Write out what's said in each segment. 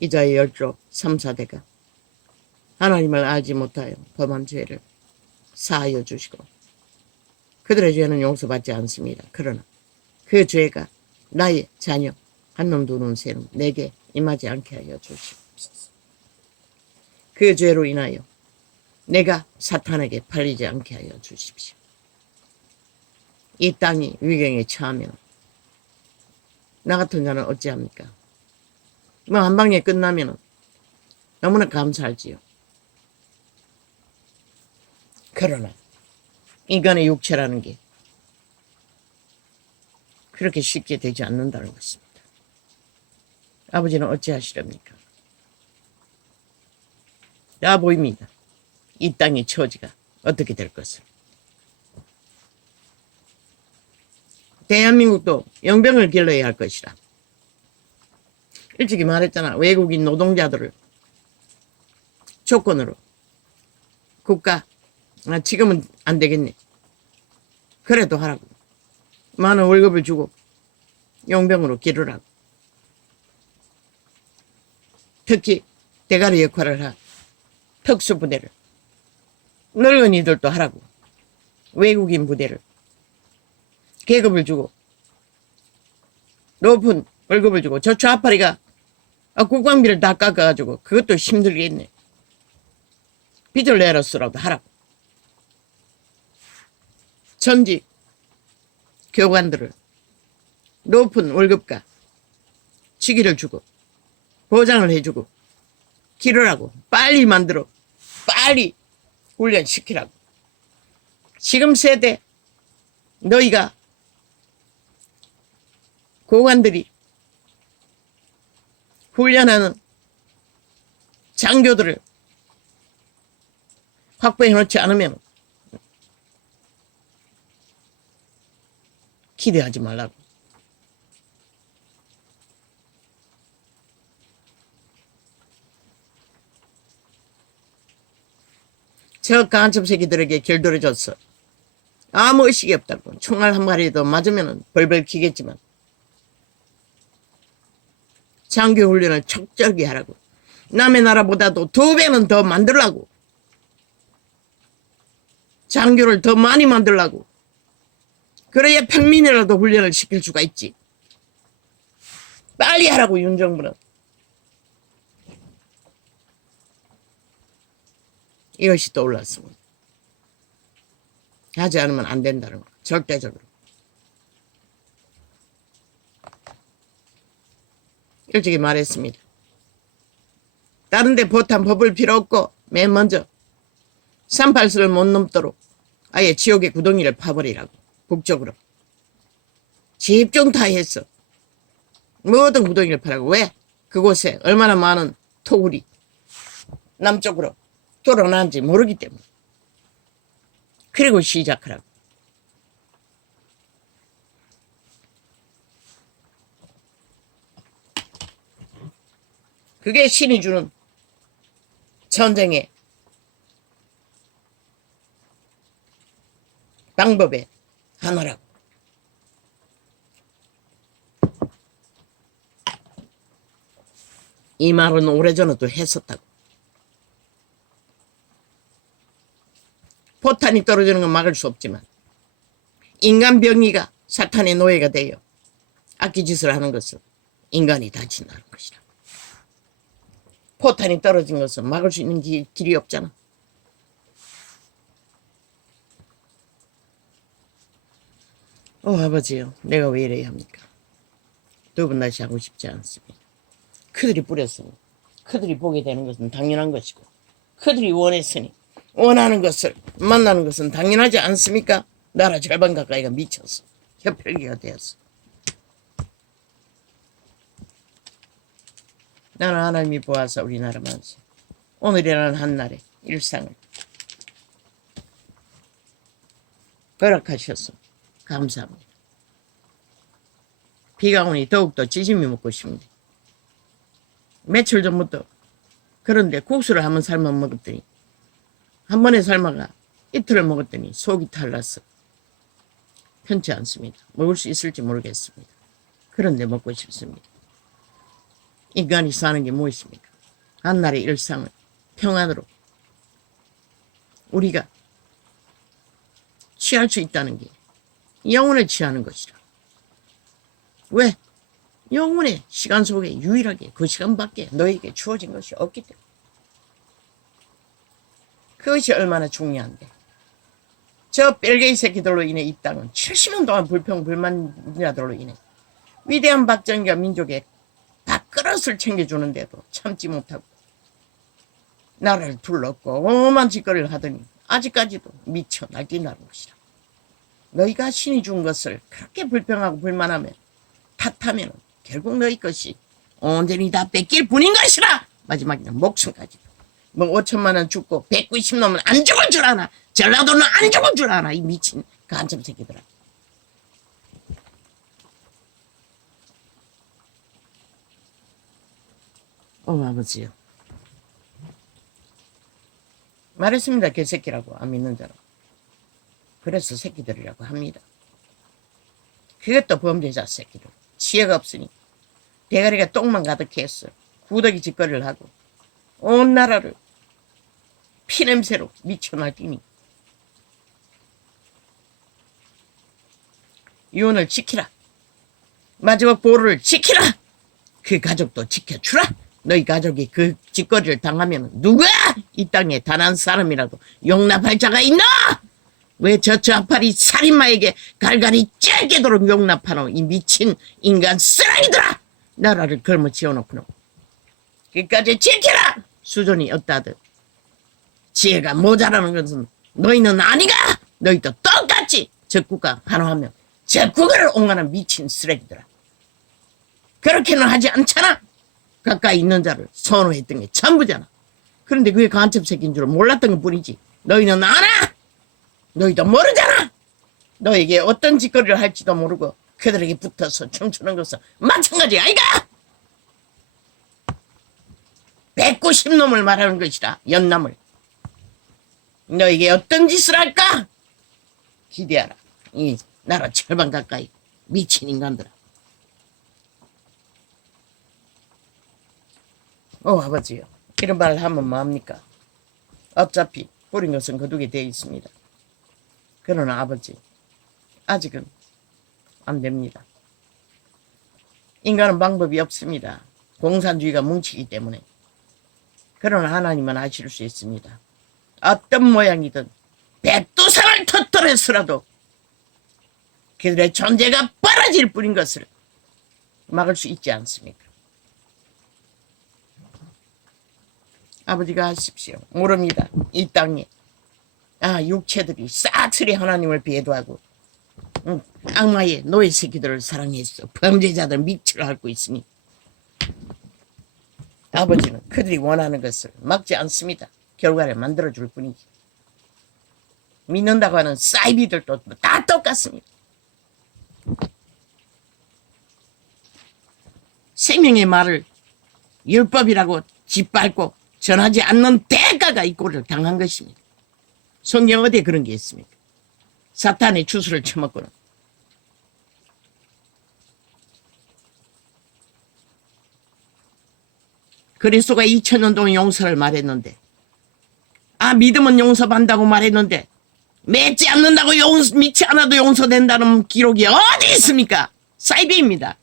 이자의 열조 3, 4대가 하나님을 알지 못하여 범한 죄를 사하여 주시고 그들의 죄는 용서받지 않습니다. 그러나 그 죄가 나의 자녀 한 놈 두 놈 세 놈 내게 임하지 않게 하여 주시옵소서. 그 죄로 인하여 내가 사탄에게 팔리지 않게 하여 주십시오. 이 땅이 위경에 처하면 나 같은 자는 어찌합니까? 뭐 한 방에 끝나면 너무나 감사하지요. 그러나 인간의 육체라는 게 그렇게 쉽게 되지 않는다는 것입니다. 아버지는 어찌하시렵니까? 다 보입니다. 이 땅의 처지가 어떻게 될 것을. 대한민국도 영병을 길러야 할 것이라. 일찍이 말했잖아. 외국인 노동자들을 조건으로 국가 지금은 안 되겠네. 그래도 하라고. 많은 월급을 주고 용병으로 기르라고. 특히 대가리 역할을 한 특수부대를 늙은이들도 하라고. 외국인 부대를 계급을 주고 높은 월급을 주고 저 좌파리가 국방비를 다 깎아가지고 그것도 힘들겠네. 빚을 내로서라도 하라고. 전직 교관들을 높은 월급과 직위를 주고 보장을 해주고 기르라고. 빨리 만들어 빨리 훈련시키라고. 지금 세대 너희가 고관들이 훈련하는 장교들을 확보해 놓지 않으면 기대하지 말라고. 저 간첩 새끼들에게 길들여줬어. 아무 의식이 없다고. 총알 한 마리도 맞으면 벌벌 키겠지만 장교 훈련을 척절기 하라고. 남의 나라보다도 2배는 더 만들라고. 장교를 더 많이 만들라고. 그래야 평민이라도 훈련을 시킬 수가 있지. 빨리 하라고. 윤정부는 이것이 떠올랐습니다. 하지 않으면 안 된다는 거. 절대적으로. 일찍이 말했습니다. 다른 데 보탄 법을 필요 없고 맨 먼저 38선을 못 넘도록 아예 지옥의 구덩이를 파버리라고. 북쪽으로. 집중 다 했어. 모든 구덩이를 파라고. 왜? 그곳에 얼마나 많은 토굴이 남쪽으로 돌아나는지 모르기 때문에. 그리고 시작하라고. 그게 신이 주는 전쟁의 방법의 하나라고. 이 말은 오래전에도 했었다고. 포탄이 떨어지는 건 막을 수 없지만 인간 병이가 사탄의 노예가 되어 악기짓을 하는 것은 인간이 다친다는 것이라. 포탄이 떨어진 것은 막을 수 있는 길이 없잖아. 아버지요, 내가 왜 이래야 합니까? 두 번 다시 하고 싶지 않습니다. 그들이 뿌렸으니 그들이 보게 되는 것은 당연한 것이고 그들이 원했으니 원하는 것을 만나는 것은 당연하지 않습니까? 나라 절반 가까이가 미쳤어. 협혈기가 되었어. 나는 하나님이 보아서 우리나라 만세 오늘이라는 한날의 일상을 허락하셔서 감사합니다. 비가 오니 더욱더 찌짐이 먹고 싶네. 며칠 전부터 그런데 국수를 한번 삶아 먹었더니 한 번에 삶아가 이틀을 먹었더니 속이 탈났어. 편치 않습니다. 먹을 수 있을지 모르겠습니다. 그런데 먹고 싶습니다. 인간이 사는 게 무엇입니까? 한날의 일상을 평안으로 우리가 취할 수 있다는 게 영혼을 취하는 것이라. 왜? 영혼의 시간 속에 유일하게 그 시간밖에 너에게 주어진 것이 없기 때문에. 그것이 얼마나 중요한데. 저 벨게이 새끼들로 인해 이 땅은 70년 동안 불평불만자들로 인해 위대한 박정희가 민족의 밥그릇을 챙겨주는데도 참지 못하고 나라를 둘렀고 오만 짓거리를 하더니 아직까지도 미쳐 날뛴다는 것이라. 너희가 신이 준 것을 그렇게 불평하고 불만하면 탓하면 결국 너희 것이 온전히 다 뺏길 뿐인 것이라. 마지막에는 목숨까지도. 뭐 5천만 원 죽고 190놈은 안 죽을 줄 아나. 전라도는 안 죽을 줄 아나. 이 미친 간첩 새끼들아. 아버지요. 말했습니다. 개새끼라고 안 믿는 자로. 그래서 새끼들이라고 합니다. 그것도 범죄자 새끼들. 지혜가 없으니 대가리가 똥만 가득했어. 구더기 짓거리를 하고 온 나라를 피냄새로 미쳐 날뛰니. 유언을 지키라. 마지막 보루를 지키라. 그 가족도 지켜주라. 너희 가족이 그 짓거리를 당하면 누가 이 땅에 단 한 사람이라도 용납할 자가 있나? 왜 저 좌파리 살인마에게 갈갈이 째게도록 용납하노? 이 미친 인간 쓰라이들아. 나라를 걸머 지어놓고는 끝까지 지키라. 수준이 없다듯 지혜가 모자라는 것은 너희는 아니가. 너희도 똑같이 적국가 하나하면 적국을 옹호하는 미친 쓰레기들아. 그렇게는 하지 않잖아. 가까이 있는 자를 선호했던 게 전부잖아. 그런데 그게 간첩 새끼인 줄 몰랐던 것 뿐이지. 너희는 알아. 너희도 모르잖아. 너에게 어떤 짓거리를 할지도 모르고 그들에게 붙어서 춤추는 것은 마찬가지 아이가. 190놈을 말하는 것이다. 연남을. 너에게 어떤 짓을 할까? 기대하라. 이 나라 절반 가까이 미친 인간들아. 아버지요. 이런 말을 하면 뭐합니까? 어차피 뿌린 것은 거두게 되어 있습니다. 그러나 아버지, 아직은 안 됩니다. 인간은 방법이 없습니다. 공산주의가 뭉치기 때문에. 그러나 하나님은 아실 수 있습니다. 어떤 모양이든 백두산을 터뜨려서라도 그들의 존재가 빨아질 뿐인 것을 막을 수 있지 않습니까? 아버지가 하십시오. 모릅니다. 이 땅에 육체들이 싹쓸이 하나님을 배도하고 악마의 노예 새끼들을 사랑했어. 범죄자들 미치를 앓고 있으니 아버지는 그들이 원하는 것을 막지 않습니다. 결과를 만들어줄 뿐이지. 믿는다고 하는 사이비들도 다 똑같습니다. 생명의 말을 율법이라고 짓밟고 전하지 않는 대가가 이 꼴을 당한 것입니다. 성경 어디에 그런 게 있습니까? 사탄의 주술을 처먹고는. 그리스도가 2000년 동안 용서를 말했는데 믿음은 용서받는다고 말했는데 맺지 않는다고 믿지 않아도 용서된다는 기록이 어디 있습니까? 사이비입니다.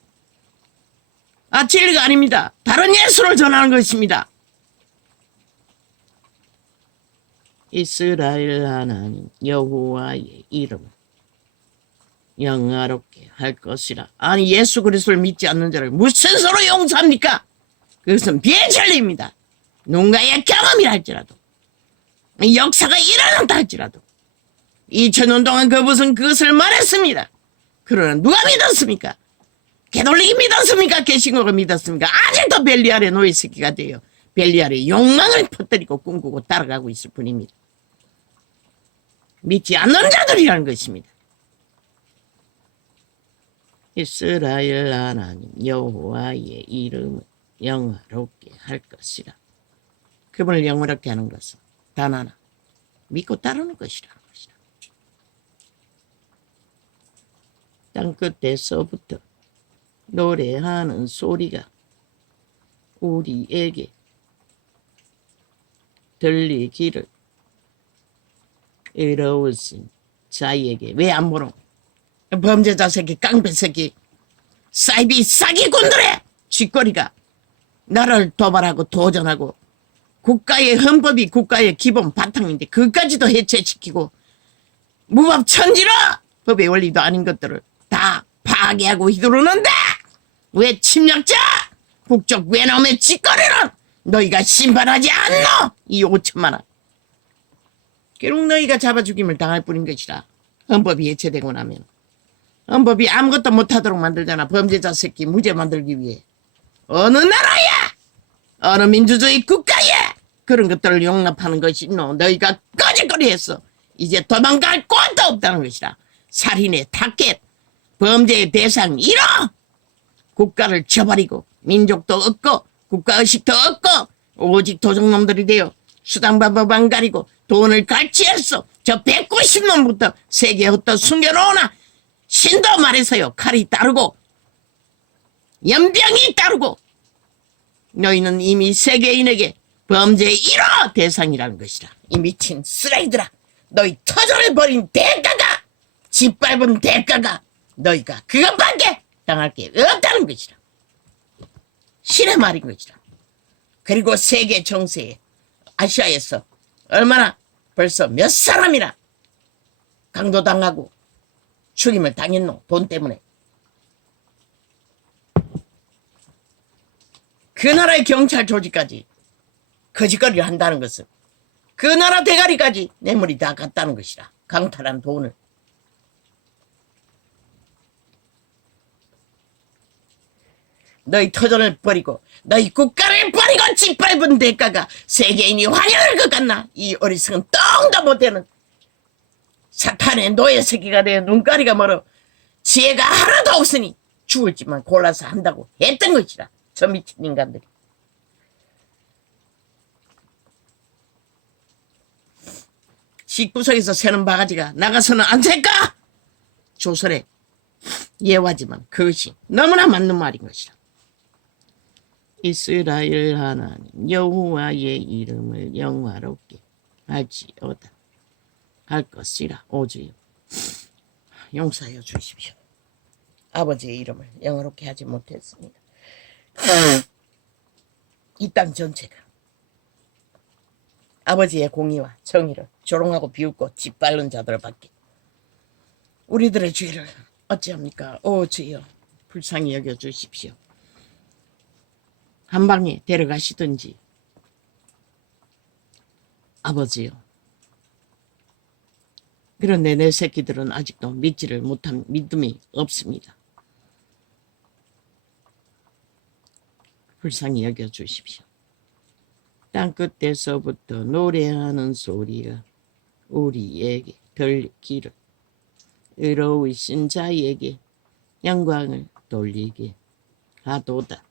진리가 아닙니다. 다른 예수를 전하는 것입니다. 이스라엘 하나님 여호와의 이름을 영화롭게 할 것이라. 아니 예수 그리스도를 믿지 않는 자를 무슨 수로 용서합니까? 그것은 비진리입니다. 누군가의 경험이라 할지라도 역사가 일어난다 할지라도 2000년 동안 그것을 말했습니다. 그러나 누가 믿었습니까? 개돌릭이 믿었습니까? 개신교가 믿었습니까? 아직도 벨리알의 노예새끼가 돼요. 벨리알의 욕망을 퍼뜨리고 꿈꾸고 따라가고 있을 뿐입니다. 믿지 않는 자들이라는 것입니다. 이스라엘 하나님 여호와의 이름을 영화롭게 할 것이라. 그분을 영화롭게 하는 것은 단 하나, 믿고 따르는 것이라는 것이라. 땅끝에서부터 노래하는 소리가 우리에게 들리기를 의로우신 자에게. 왜 안 보노? 범죄자 새끼, 깡패 새끼, 사이비 사기꾼들의 쥐꼬리가 나를 도발하고 도전하고 국가의 헌법이 국가의 기본 바탕인데 그까지도 해체시키고 무법천지로 법의 원리도 아닌 것들을 다 파괴하고 휘두르는데 왜 침략자 북쪽 외놈의 짓거리는 너희가 심판하지 않노? 이 5천만 원. 결국 너희가 잡아 죽임을 당할 뿐인 것이라. 헌법이 해체되고 나면 헌법이 아무것도 못하도록 만들잖아. 범죄자 새끼 무죄 만들기 위해. 어느 나라야, 어느 민주주의 국가에 그런 것들을 용납하는 것이 너희가 거짓거리했어. 이제 도망갈 곳도 없다는 것이라. 살인의 타켓, 범죄의 대상 1호, 국가를 쳐버리고 민족도 없고 국가의식도 없고 오직 도적놈들이 되어 수당방법 안 가리고 돈을 갈취했어. 저 190년부터 세계에 어떤 숨겨놓으나 신도 말해서요. 칼이 따르고 연병이 따르고 너희는 이미 세계인에게 범죄의 1호 대상이라는 것이라. 이 미친 쓰레기들아. 너희 터전을 버린 대가가 짓밟은 대가가 너희가 그것밖에 당할 게 없다는 것이라. 신의 말인 것이라. 그리고 세계 정세에 아시아에서 얼마나 벌써 몇 사람이나 강도당하고 죽임을 당했노. 돈 때문에. 그 나라의 경찰 조직까지 거짓거리를 한다는 것은 그 나라 대가리까지 뇌물이 다 갔다는 것이라. 강탈한 돈을. 너희 터전을 버리고 너희 국가를 버리고 짓밟은 대가가 세계인이 환영할 것 같나? 이 어리석은 똥도 못되는 사탄의 노예 새끼가 되어 눈가리가 멀어 지혜가 하나도 없으니 죽을지만 골라서 한다고 했던 것이라. 저 미친 인간들이. 집구석에서 새는 바가지가 나가서는 안 셀까? 조선의 예화지만 그것이 너무나 맞는 말인 것이라. 이스라엘 하나님 여호와의 이름을 영화롭게 할지어다 할 것이라. 오주여 용서하여 주십시오. 아버지의 이름을 영화롭게 하지 못했습니다. 이 땅 전체가 아버지의 공의와 정의를 조롱하고 비웃고 짓밟는 자들밖에 우리들의 죄를 어찌합니까? 오 주여 불쌍히 여겨주십시오. 한방에 데려가시든지. 아버지요. 그런데 내 새끼들은 아직도 믿지를 못한 믿음이 없습니다. 불쌍히 여겨주십시오. 땅끝에서부터 노래하는 소리가 우리에게 들리기를 의로우신 자에게 영광을 돌리게 하도다.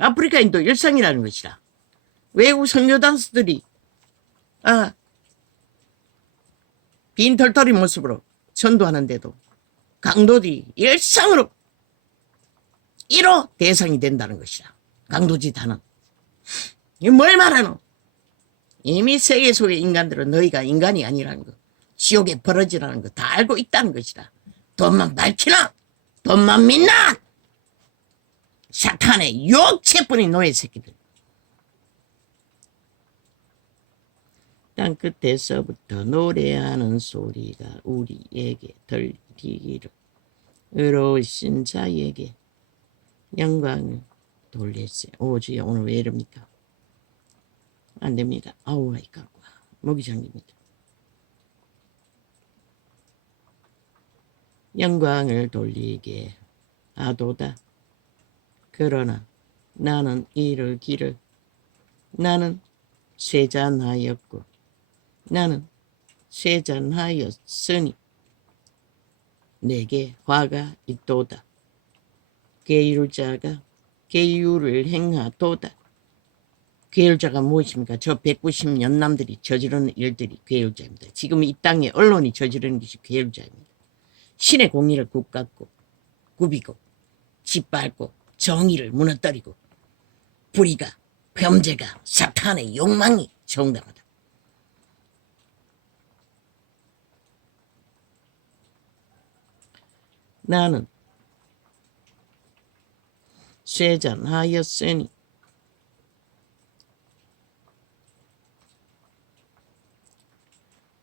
아프리카인도 일상이라는 것이라. 외국 선교단수들이 빈털터리 모습으로 전도하는데도 강도들이 일상으로 1호 대상이 된다는 것이라. 강도짓하는. 이게 뭘 말하노? 이미 세계 속의 인간들은 너희가 인간이 아니라는 거, 지옥에 벌어지라는 거 다 알고 있다는 것이다. 돈만 밝히나? 돈만 믿나? 사탄의 유혹체뿐인 노예 새끼들. 땅끝에서부터 노래하는 소리가 우리에게 들리기를 의로우신 자에게 영광을 돌릴세. 오주여 오늘 왜 이럽니까? 안됩니다. 아우 아이까과 목이 잠깁니다. 영광을 돌리게 하도다. 그러나 나는 이르기를 나는 쇠잔하였고 나는 쇠잔하였으니 내게 화가 있도다. 계율자가 계율을 행하도다. 계율자가 무엇입니까? 저 190년남들이 저지르는 일들이 계율자입니다. 지금 이 땅에 언론이 저지르는 것이 계율자입니다. 신의 공의를 굽고 굽이고 짓밟고 정의를 무너뜨리고 불의가, 범죄가, 사탄의 욕망이 정당하다. 나는 쇠잔하였으니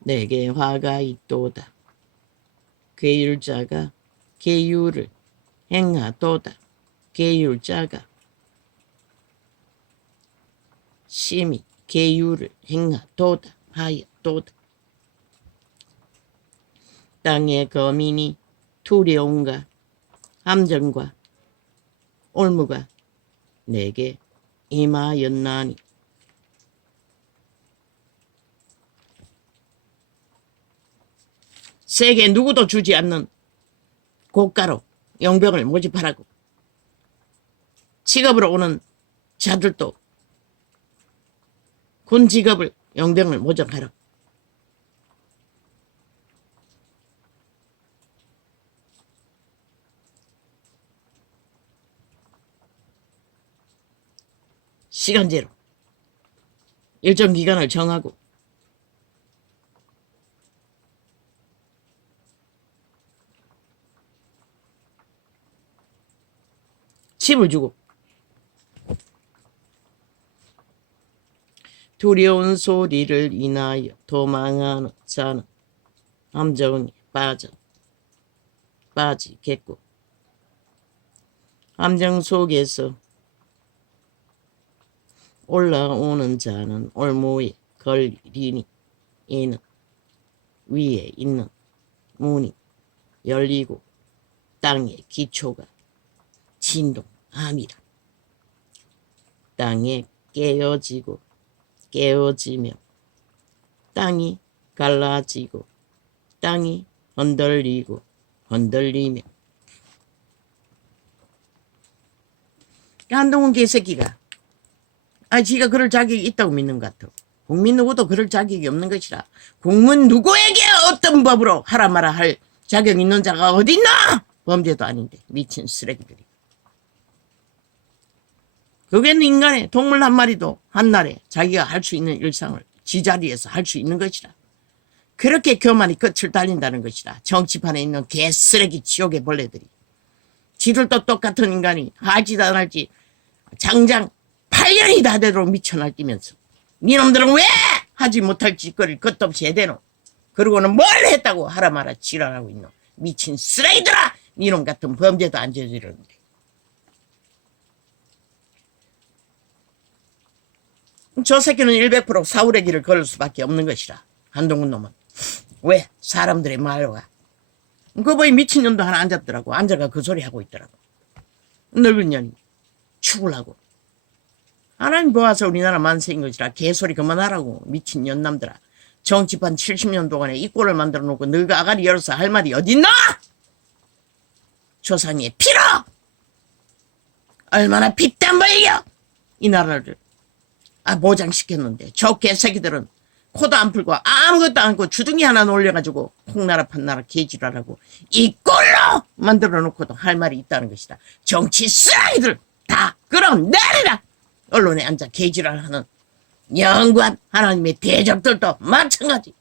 내게 화가 있도다. 계율자가 계율을 행하도다. 계율자가 심히 계율을 행하도다 하였도다. 땅의 거민이 두려움과 함정과 올무가 내게 임하였나니 세계 누구도 주지 않는 고가로 용병을 모집하라고 직업으로 오는 자들도 군 직업을 용병을 모집하라고 시간제로 일정 기간을 정하고 칩을 주고 두려운 소리를 인하여 도망하는 자는 함정에 빠지겠고 함정 속에서 올라오는 자는 올무에 걸리니 이는 위에 있는 문이 열리고 땅의 기초가 진동함이라. 땅에 깨어지며 땅이 갈라지고 땅이 흔들리며 한동훈 개새끼가 지가 그럴 자격이 있다고 믿는 것 같아. 국민 누구도 그럴 자격이 없는 것이라. 국민 누구에게 어떤 법으로 하라 마라 할 자격 있는 자가 어딨나? 범죄도 아닌데 미친 쓰레기들이. 그게는 인간의 동물 한 마리도 한날에 자기가 할 수 있는 일상을 지자리에서 할 수 있는 것이라. 그렇게 교만이 끝을 달린다는 것이라. 정치판에 있는 개쓰레기 지옥의 벌레들이. 지들도 똑같은 인간이 하지도 안 할지 장장 8년이 다 되도록 미쳐 날뛰면서 니놈들은 왜 하지 못할 짓거리를 끝도 없이 해대노. 그러고는 뭘 했다고 하라 마라 지랄하고 있노. 미친 쓰레기들아. 니놈 같은 범죄도 안 저지르는데. 저 새끼는 100% 사울의 길을 걸을 수밖에 없는 것이라. 한동훈 놈은. 왜? 사람들의 말과. 그 보이 미친년도 하나 앉았더라고. 앉아가 그 소리 하고 있더라고. 늙은 년이 죽으려고. 하나님 보아서 우리나라 만세인 것이라. 개소리 그만하라고. 미친 년남들아. 정치판 70년 동안에 이 꼴을 만들어 놓고 너가 아가리 열어서 할 말이 어딨나? 조상의 피로! 얼마나 피땀 흘려! 이 나라를 보장시켰는데 저 개새끼들은 코도 안 풀고 아무것도 않고 주둥이 하나 올려가지고 콩나라 판나라 개지랄하고 이 꼴로 만들어 놓고도 할 말이 있다는 것이다. 정치 쓰레기들 다 끌어내리라. 언론에 앉아 개지랄하는 영관 하나님의 대적들도 마찬가지.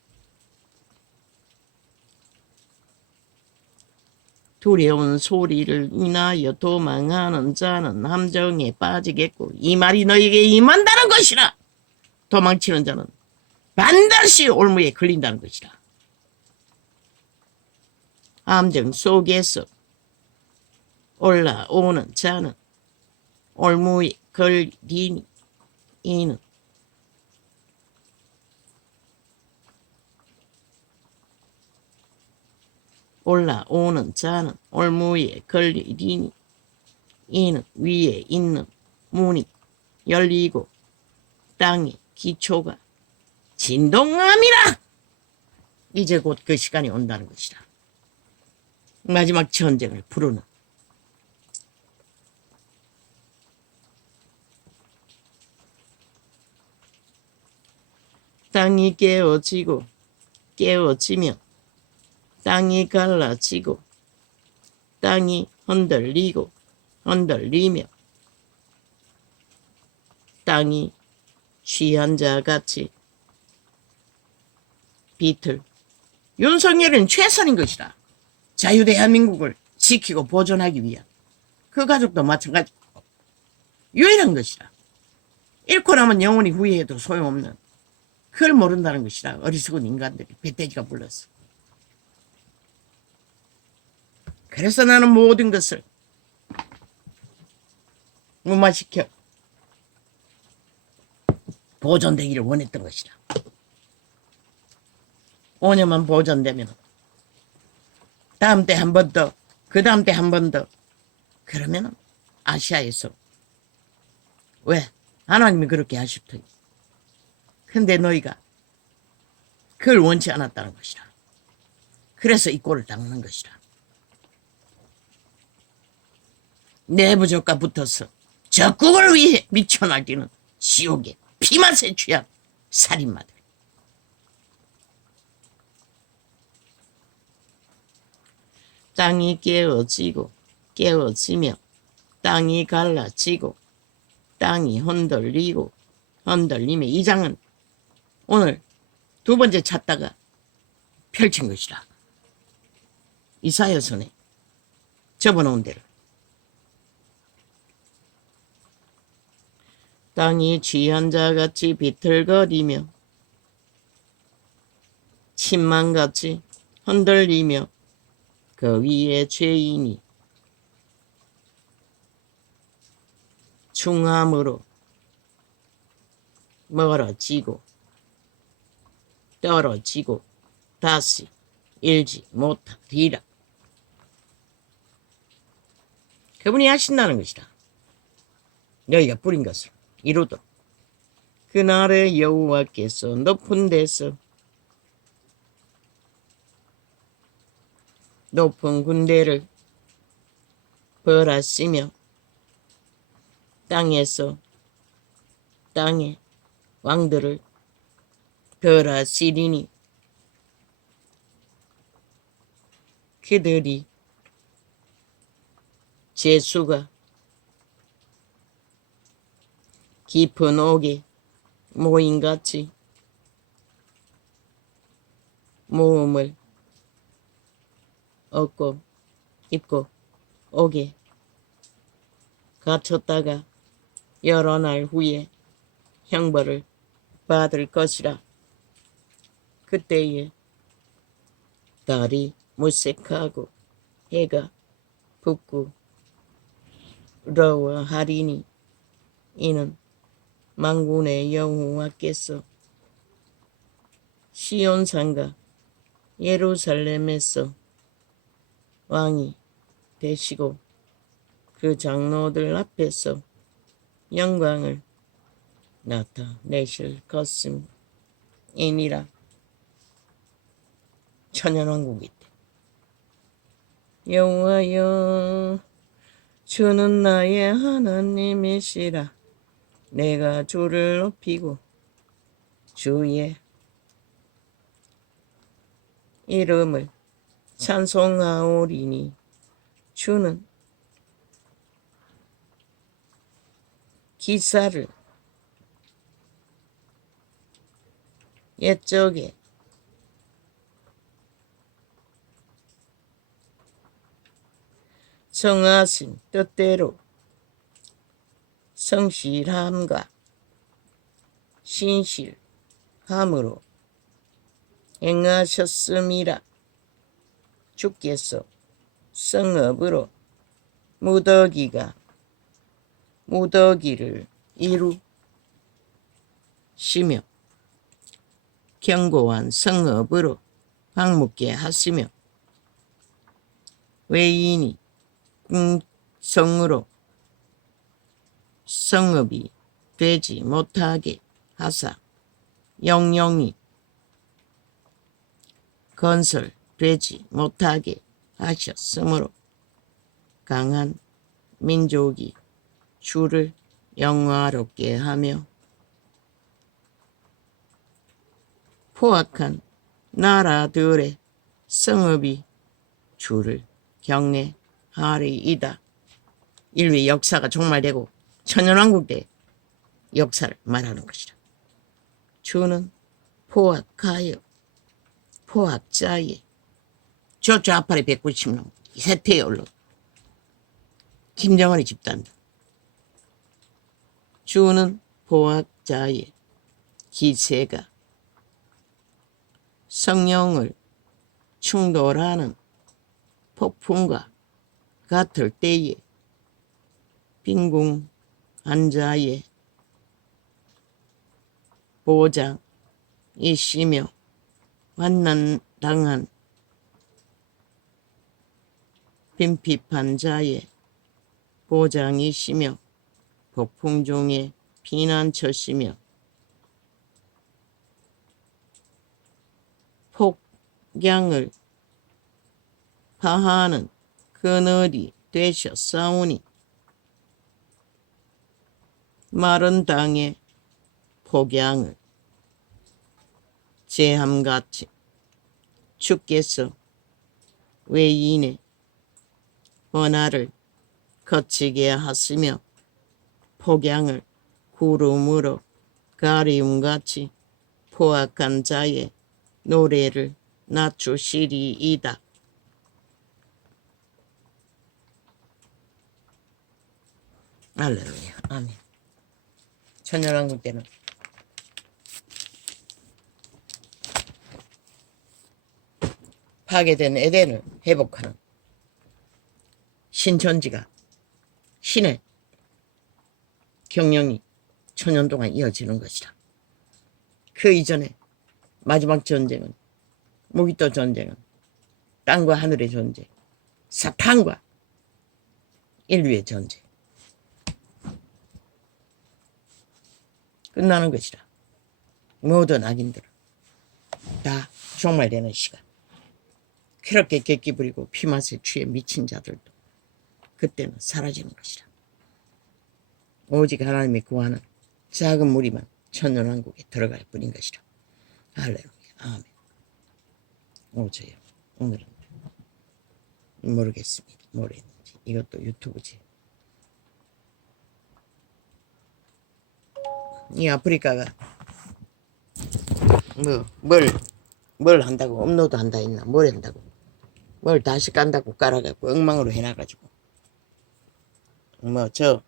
두려운 소리를 인하여 도망하는 자는 함정에 빠지겠고 이 말이 너에게 임한다는 것이라. 도망치는 자는 반드시 올무에 걸린다는 것이라. 함정 속에서 올라오는 자는 올무에 걸리니 이는 올라오는 자는 올무에 걸리니 이는 위에 있는 문이 열리고 땅의 기초가 진동함이라. 이제 곧 그 시간이 온다는 것이다. 마지막 전쟁을 부르는 땅이 깨어지며 땅이 갈라지고 땅이 흔들리며 땅이 취한 자같이 비틀. 윤석열은 최선인 것이다. 자유대한민국을 지키고 보존하기 위한. 그 가족도 마찬가지고 유일한 것이다. 잃고 나면 영원히 후회해도 소용없는. 그걸 모른다는 것이다. 어리석은 인간들이 배때지가 불렀어. 그래서 나는 모든 것을 무마시켜 보존되기를 원했던 것이다. 5년만 보존되면 다음 때 한 번 더, 그 다음 때 한 번 더. 그러면 아시아에서 왜? 하나님이 그렇게 하셨더니. 근데 너희가 그걸 원치 않았다는 것이다. 그래서 이 꼴을 당하는 것이다. 내부적과 붙어서 적국을 위해 미쳐 날뛰는 지옥의 피맛에 취한 살인마들. 땅이 깨어지고 깨어지며 땅이 갈라지고 땅이 흔들리고 흔들리며 이 장은 오늘 두 번째 찾다가 펼친 것이다. 이사야서에 접어놓은 대로. 땅이 취한 자같이 비틀거리며 침망같이 흔들리며 그 위에 죄인이 충함으로 멀어지고 떨어지고 다시 일지 못하리라. 그분이 하신다는 것이다. 너희가 뿌린 것을 이루도록. 그날에 여호와께서 높은 데서 높은 군대를 벌하시며 땅에서 땅의 왕들을 벌하시리니 그들이 재수가 깊은 옥에 모임같이 모험을 얻고 입고 옥에 갇혔다가 여러 날 후에 형벌을 받을 것이라. 그때에 달이 무색하고 해가 부끄러워하리니 이는 만군의 여호와께서 시온산과 예루살렘에서 왕이 되시고 그 장로들 앞에서 영광을 나타내실 것임이니라. 천연왕국이 때 여호와여 주는 나의 하나님이시라. 내가 주를 높이고 주의 이름을 찬송하오리니 주는 기사를 옛적에 정하신 뜻대로 성실함과 신실함으로 행하셨음이라. 주께서 성읍으로 무더기를 이루시며 견고한 성읍으로 방묵게 하시며 외인이 성으로 성읍이 되지 못하게 하사 영영이 건설되지 못하게 하셨으므로 강한 민족이 주를 영화롭게 하며 포악한 나라들의 성읍이 주를 경외하리이다. 인류의 역사가 종말되고 천연왕국 때 역사를 말하는 것이라. 주는 포악하여 포악자의 저 좌파리 190명 세태의 언론 김정은이 집단다. 주는 포악자의 기세가 성령을 충돌하는 폭풍과 같을 때에 빈궁한 자의 보장이시며 환난당한 빈핍한 자의 보장이시며 폭풍 중에 피난처시며 폭량을 파하는 그늘이 되셨사오니 마른 땅의 폭양을 재함같이 주께서 외인의 번화를 거치게 하시며 폭양을 구름으로 가리움같이 포악한 자의 노래를 낮추시리이다. 할렐루야. 아멘. 천년왕국 때는 파괴된 에덴을 회복하는 신천지가 신의 경영이 천년 동안 이어지는 것이라. 그 이전에 마지막 전쟁은 무기토 전쟁은 땅과 하늘의 전쟁, 사탄과 인류의 전쟁 끝나는 것이라. 모든 악인들은 다 종말되는 시간. 그렇게 객기 부리고 피맛에 취해 미친 자들도 그때는 사라지는 것이라. 오직 하나님이 구하는 작은 무리만 천년왕국에 들어갈 뿐인 것이라. 할렐루야. 아멘. 오저요. 오늘은 모르겠습니다. 뭘 했는지. 이것도 유튜브지. 이 아프리카가 뭘 한다고 업로드 한다 했나? 뭘 한다고? 뭘 다시 깐다고 깔아갖고 엉망으로 해놔가지고 저